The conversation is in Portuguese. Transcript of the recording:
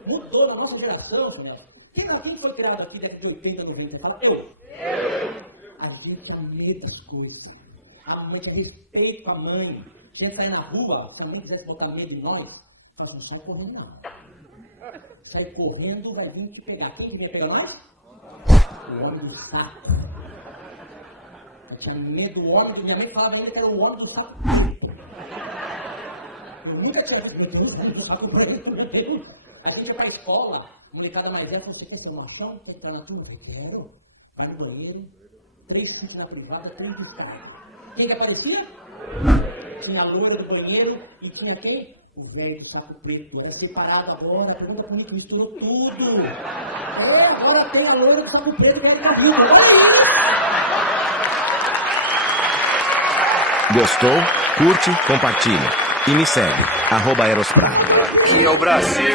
Mudou da nossa geração, né? Quem foi criado aqui daqui de 80, 90? Você fala, eu. A vida meio das coisas. A mãe respeita a mãe. Você sai na rua, se a mãe quiser botar medo em nós, nós não estamos correndo, não. Sai correndo, o velhinho que pegar. Quem quer pegar nós? O homem do saco. Eu tinha medo do homem, minha mãe falava que era o homem do saco. Eu nunca tinha medo do saco. A gente vai pra escola, uma molecada mais velha, você pensa, nós estamos entrando na turma, zero, vai no banheiro, 3 piscinas na privada, 3 de casa. Quem que aparecia? Tinha a loira do banheiro e tinha quem? O velho do saco preto. Era separado agora, a pergunta comigo misturou tudo. Agora tem a loira do saco preto que é na rua. Gostou? Curte, compartilha. E me segue, @erosprado. Aqui é o Brasil.